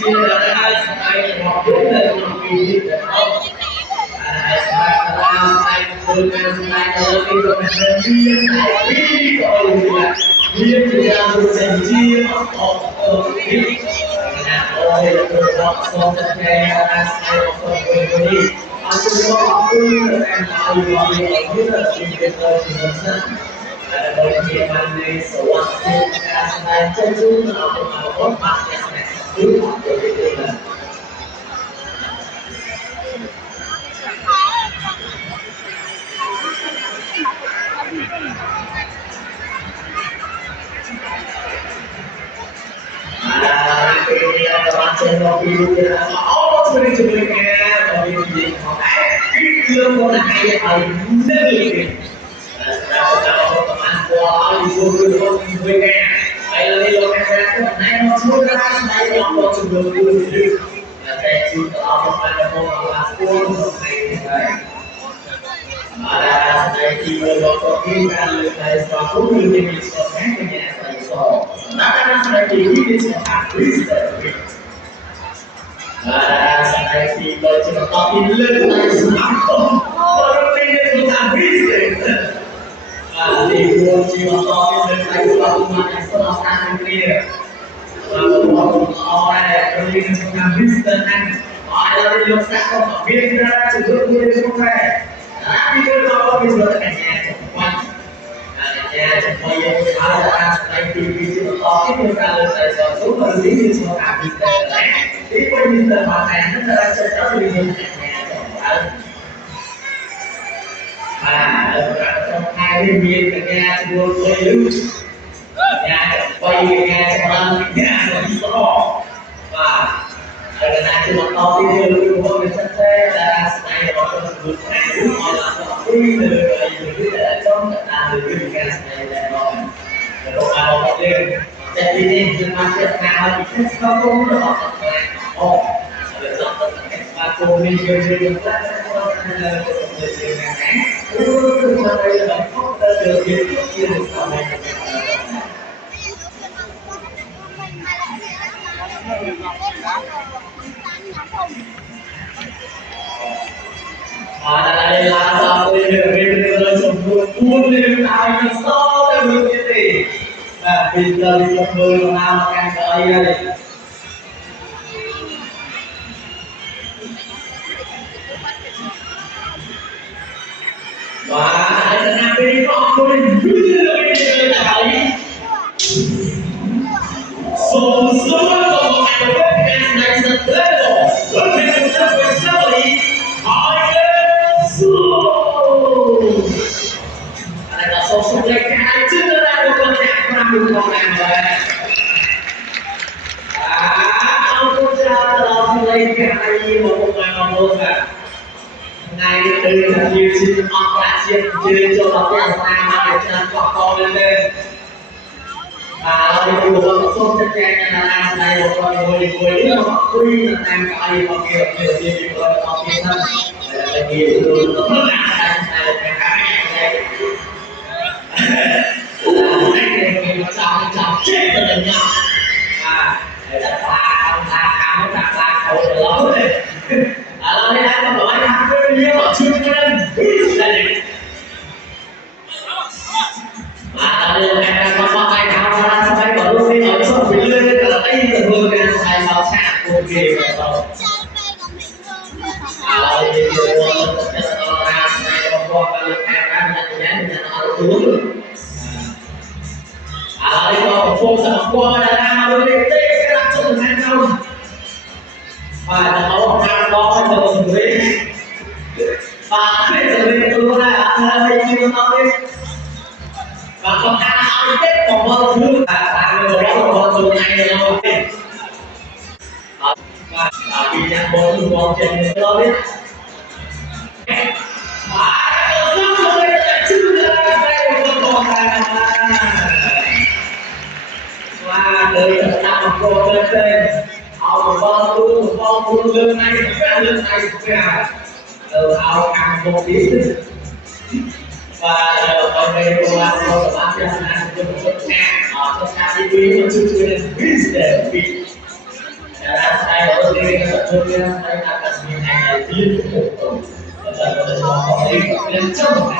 chia ra hai hoặc bốn lần một kỳ được không? Hai tôi hai tôi khi tôi mình liên lại đi rồi là liên thì ra tôi dành chia một đi là tôi là tôi học xong tất cả hai một phần đi anh tôi có tôi em nói gì biết là chuyện tuyệt vời thì mình sẽ bởi vì bạn này số anh là chân dung là một tốt bạn này cứ học được cái là các bạn xem video kia là almost ready to make it và video gì họ cái chương của này ở nơi gì các bạn qua video của mình nghe đây là video camera của này nó chưa ra này là một trường hợp như là cái chương đó một cái mô là của này ada seperti berlokasi dan lebih suatu lebih soalnya punya sensor. Nah, seperti ini semua bisa. Ada seperti berlokasi lebih smartphone. Baru ini sudah bisa. Di dua berlokasi lebih suatu macam selesai clear. Lalu orang beri sudah bisa dan ada yang sakit biar juga boleh sampai. Tapi kalau bisa terkait cepat, caranya cepat yang ada seperti itu. Tapi kalau saya suatu baru ini semua habis terkait. Ini pun bisa pakai antara cepat lebih cepat. Trong hai cái miền cả nhà buồn quay lưng, nhà quay nhà trong nhà là đi to và người ta chưa to thì đều có cái chất thế là này nó có được này đúng rồi là nó đi từ từ để trong ta từ cái cái này là rồi rồi mà nó lên tại vì nên chúng ta sẽ nào thì sẽ có cũng được học này ồ được học cái mà cô mình nhiều nhiều các người chơi này mà đây là không được kiến thức chưa được sau này đây là sao bây giờ chồng buôn lên ai nó so với mình cái gì và bây giờ đi một người nào mà càng đợi đây và đây là nam đi con tôi là thấy sồn sốt của một ngày với cái này rất lớn với cái công tác về xử lý hỏi đây là số số lấy cái chưa ra được con nhạc ra được con này rồi ông cũng ra là lấy cái một ngày luôn à ngày từ nhiều xin học lại chuyện chơi cho nó cái sao mà để cho con lên và nó đi đùa không chắc chắn là này một con người nữa mà quy là đang cái mà kiểu gì có cái thân là nhiều luôn nó là một cái này mình chọn chết rồi đừng nhau để là ta khâu được lắm đấy nó đây đang có nói thằng tôi nhiều ở chưa nên là gì mà đây là có tay thao ra sau đấy có lúc đi ở chỗ bị lươn là tay được hơn cái sai sao chạm của kì rồi đây thì nó ra này có qua cái camera này nó xuống đây có phô sản qua là đang đối với cái làm cho mình ăn không và nó đang có cái người và cái người tôi là đây chưa nói và còn ăn ăn tết còn bao thứ là người đó còn từ này rồi và vì nhà bốn con trên đó biết và đời thật là một cô lên trên họ một con luôn lương này cả từ họ ăn một tí và ở đây cô ăn cô bán cho anh cho một số nhà họ có nhà đi quý mà chưa lên biết để bị sebetulnya saya akan mengenai diri hukum pada contoh ini yang jauh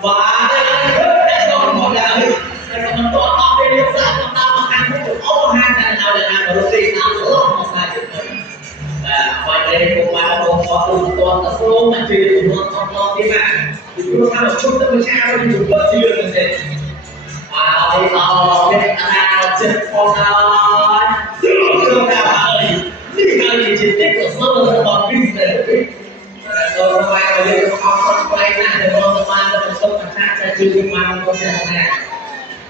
và để còn một là mình có học về điều sao chúng ta mà ăn cái chỗ ô han là nào là nào đầu tiên nào nữa không sai chuyện mình và đây cũng là một phần toàn tất số mà chỉ được một trong đó thế mà thì chúng ta một chút tâm trạng thôi thì chúng ta chưa được thế và bây giờ biết là chết con nào chưa nào ơi đi ngay chỉ tích của sơ là bằng kinh tế rồi hôm nay bây giờ không quay lại để hôm nay mình không phải khác sẽ chưa đi mang con này này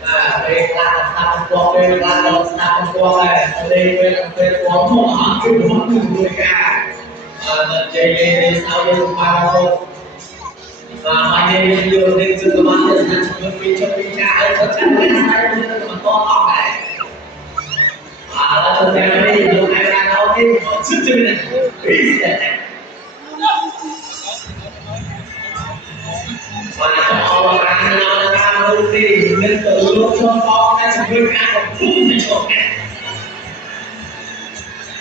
và đây là tập qua đây là tập qua này đây về có một hàng chục hàng người cả mình chơi lên sau đây không bao đâu và mai đây đưa lên chưa các bạn nên là chúng mình cho mình trả cho chắc là sai nên mà to học này là thực ra đây lúc này là nó cái sức chơi này và họ ăn nó ra đôi khi nên từ lúc cho con cái sự vui cả một phút thì cho cả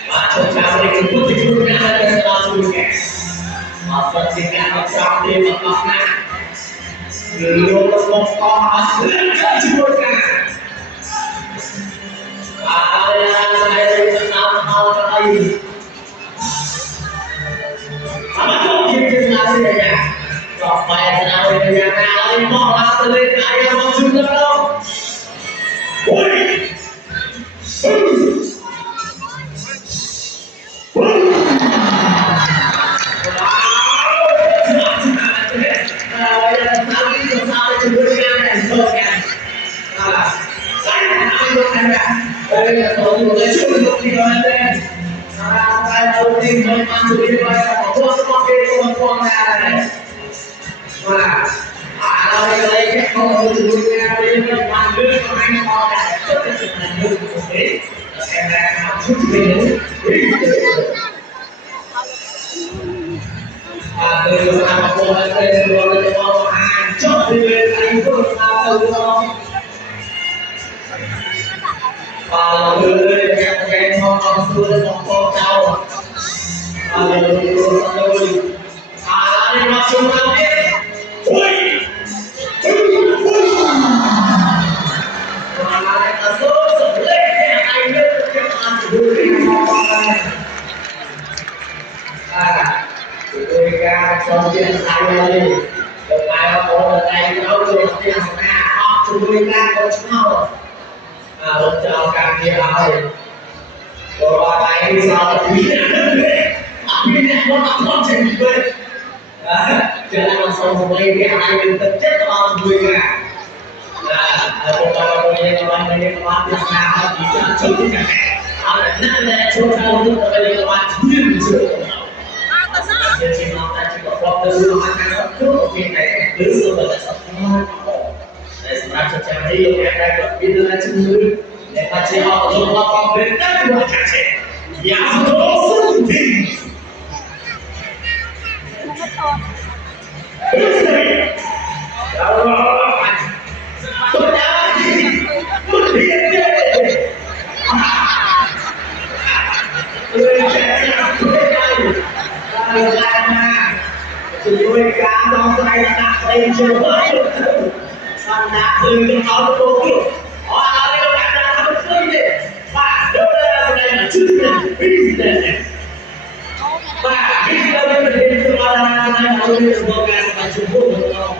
và cho cha mình cũng có thể vui cả cái sự vui cả mà phần thì cả nó xong đi mà con nè luôn là một con nó rất là vui cả và đây là đây là năm sau đây mà không chỉ là thế này còn bài nào thì nhà nào đi bỏ ra từ lên ai em không chịu được đâu ôi đây là số một cái chút được thì nó lên cái đầu tiên mình mang từ đi vào có con kia con này và đây cái con từ ra đây nó mang nước con anh con này rất là nước của thế em đang học chút về từ lúc nào cô đã lên rồi thì con hàng chốt đi lên anh vừa nào từ đó và đưa lên cái con xưa con trâu và đưa đây nó chung nhau hết ui và đây là số sự lên cái anh lên cái ăn đưa đi tôi ra cho tiền ai đây được ai có được đây nó được tiền ra họ chúng ra có chúng nào lúc cho càng nhiều rồi rồi này bây giờ là quý này nó làm con trình về cho nên là sau một ngày cái hai bên thực chất là người cả một bài một ngày các bạn đây các bạn làm nào thì sẽ chơi cái này nãy là cho nhau lúc ở đây các bạn chuyên sử chương trình nào ta chỉ có quan tâm đến hai cái sắp trước ở này tứ sự là sắp hai để xem ra cho cha đi em đang được biết là chân người để mà chị họ dùng vào phòng đến tất cả các trẻ giá số sự tình tôi đã tôi biết đấy tôi sẽ tôi đây là tôi cá trong tay đặt lên chưa hết còn đặt từ cái áo tôi họ nói cái đặt ra nó không gì và đâu đây là chữ business và cái gì đâu đây là chúng ta đang nói về một cái mà chúng tôi được không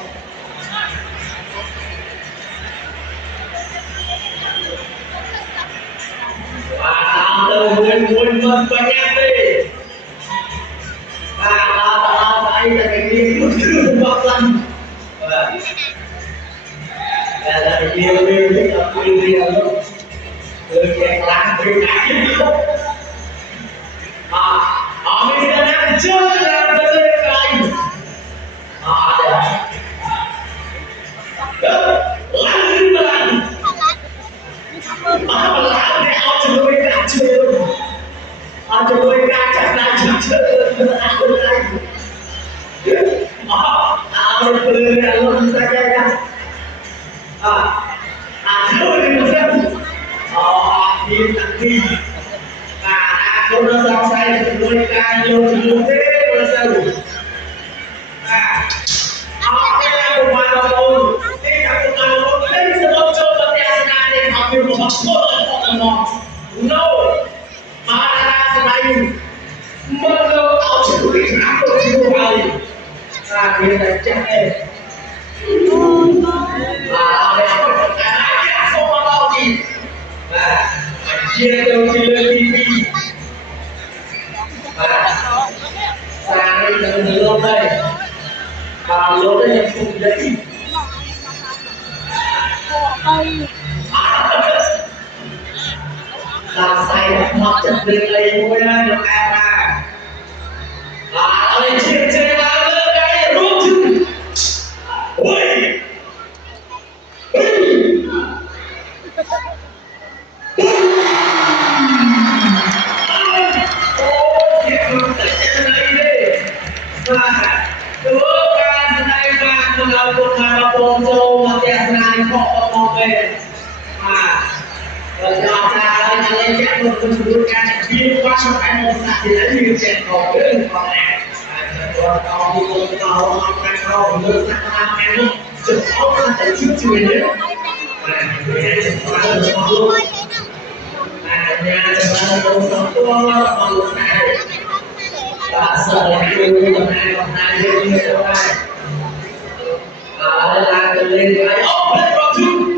và đầu nguyên mất và nhắc đi và đây là cái gì cũng chưa có lần là nhiều điều biết là nhiều luôn từ cái làm từ cái không họ bây giờ đang chưa làm được cái này làm gì mà làm để họ cho tôi cả chưa họ cho tôi cả chẳng là chưa yang beli Allah saja ya. Aku ini macam akhir nanti. Aku dah selesai memberikan jauh-jauh masa itu. Apa yang aku mahu, tidak aku mahu. Ini semua coba tiada yang hampir membuat no, mana selain menurut aku kali. Dia dah cakap. Semua tahu ni. Dia tahu dia TV. Saya dah belum lagi. Kalau dia yang pun jadi. Làm sai hoặc chất lên lấy môi ra được camera lên trên trên là lên cái rút chứ ui Menunjukkan jiwa sampai masa tidak diujian kau berkorek. Kau itu tahu apa kau berusaha kamu semua ada cucu ini. Hanya sebab tua malu saya. Tak selalu mengenai ini semua. Adalah kelihatan. Oh betul.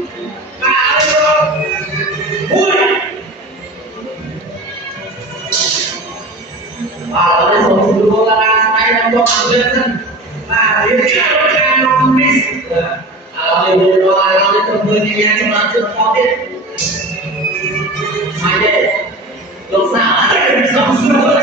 Kalau ada sesuatu orang saya untuk ambil kan, dia akan nulis. Kalau dia orang itu bunyinya cuma terpotit, aja, dosa ada di semua.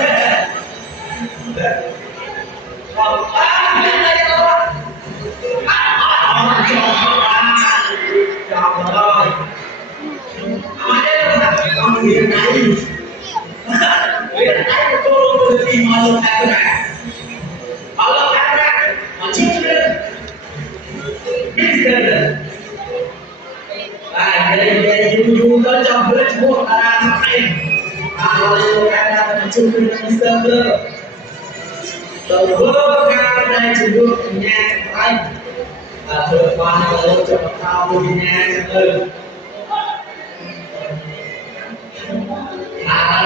Malu kamera, macam mana? Bisa. Jadi juga jauh semua orang lain. Kalau kamera macam mana bisa ber? Kalau kamera juga punya lain. Depan kalau cepat tahu punya cepat.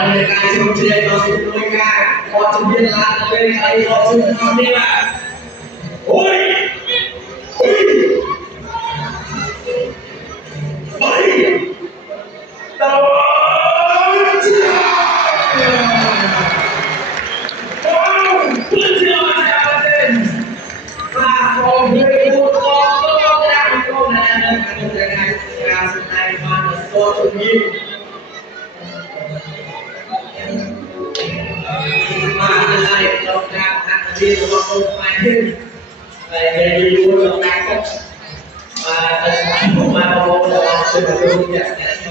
Mereka cuma tidak masuk mereka, kau cuma lihat mereka itu cuma kamera. Oi, tahu? Dia waktu main, jadi dulu takut, mau dalam sebelumnya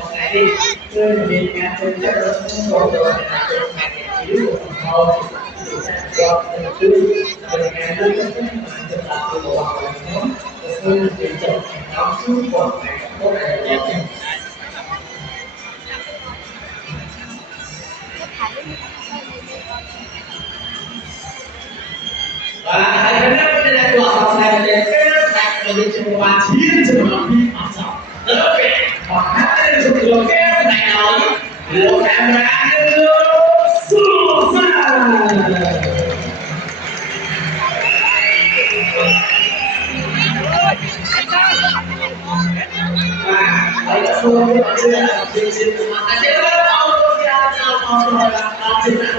jadi menjadikan terus mau dalam itu mau itu dengan itu tetapi bahwa itu tidak langsung orang akhirnya tidak kuasa saya mendengar saya menjadi cuma chiến cuma đi masuk oke makanya sebelum saya lagi lo kamera dulu susah kalau sudah ada prinsip makanya kalau tahu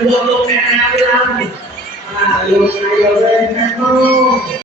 lo kamera lagi. Ayo, ayo, ayo,